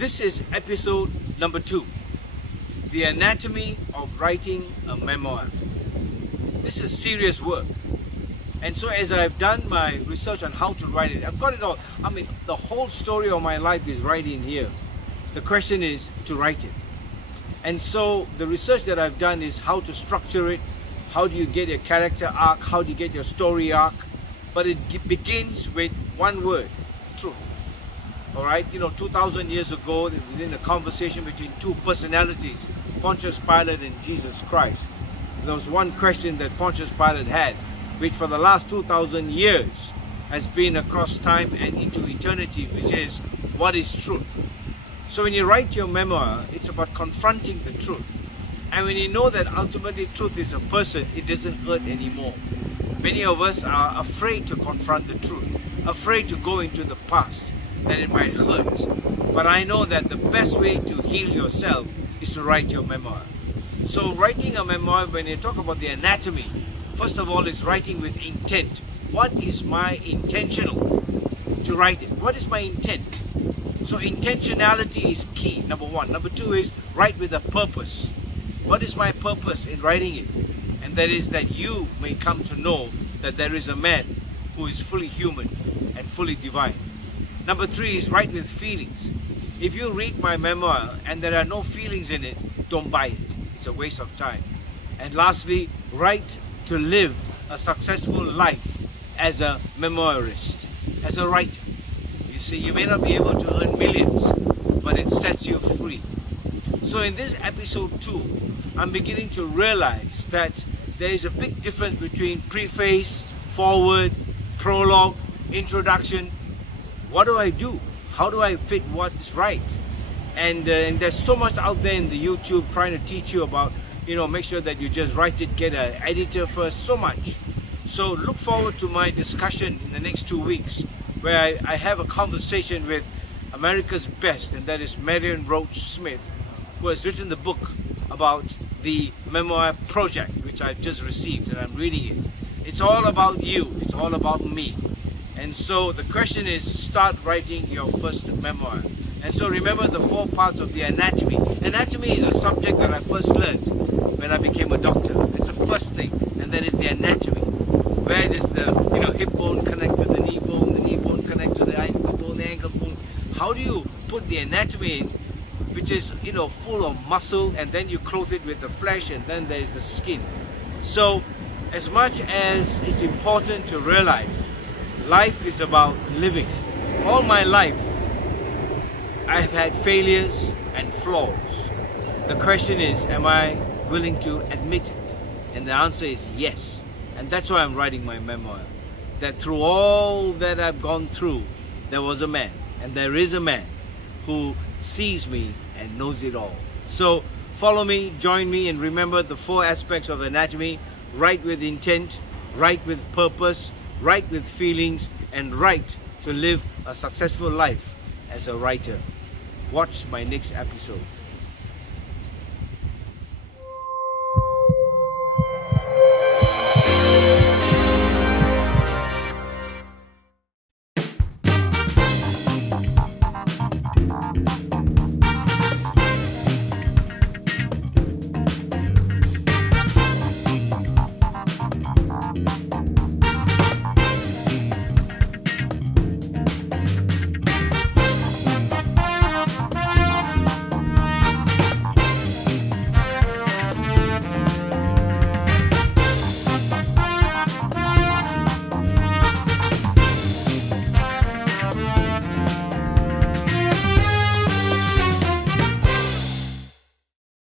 This is episode number 2, The Anatomy of Writing a Memoir. This is serious work. And so as I've done my research on how to write it, I've got it all. I mean, the whole story of my life is right in here. The question is to write it. And so the research that I've done is how to structure it, how do you get your character arc, how do you get your story arc. But it begins with one word, truth. All right, 2,000 years ago, within a conversation between two personalities, Pontius Pilate and Jesus Christ, there was one question that Pontius Pilate had, which for the last 2,000 years has been across time and into eternity, which is, what is truth? So when you write your memoir, it's about confronting the truth. And when you know that ultimately truth is a person, it doesn't hurt anymore. Many of us are afraid to confront the truth, afraid to go into the past, that it might hurt. But I know that the best way to heal yourself is to write your memoir. So writing a memoir, when you talk about the anatomy, first of all, it's writing with intent. What is my intentional to write it? What is my intent? So intentionality is key, number one. Number two is write with a purpose. What is my purpose in writing it? And that is that you may come to know that there is a man who is fully human and fully divine. Number three is write with feelings. If you read my memoir and there are no feelings in it, don't buy it. It's a waste of time. And lastly, write to live a successful life as a memoirist, as a writer. You see, you may not be able to earn millions, but it sets you free. So in this episode 2, I'm beginning to realize that there is a big difference between preface, foreword, prologue, introduction. What do I do? How do I fit what's right? And there's so much out there in the YouTube trying to teach you about, make sure that you just write it, get an editor first, so much. So look forward to my discussion in the next 2 weeks, where I have a conversation with America's best, and that is Marion Roach Smith, who has written the book about the memoir project, which I've just received and I'm reading it. It's all about you, it's all about me. And so the question is, start writing your first memoir. And so remember the 4 parts of the anatomy. Anatomy is a subject that I first learned when I became a doctor. It's the first thing, and that is the anatomy. Where does the hip bone connect to the knee bone connect to the ankle bone. How do you put the anatomy in, which is full of muscle, and then you clothe it with the flesh, and then there's the skin. So as much as it's important to realize life is about living. All my life I've had failures and flaws. The question is, am I willing to admit it? And the answer is yes. And that's why I'm writing my memoir. That through all that I've gone through, there was a man, and there is a man who sees me and knows it all. So follow me, join me, and remember the 4 aspects of anatomy. Write with intent, write with purpose, write with feelings, and write to live a successful life as a writer. Watch my next episode.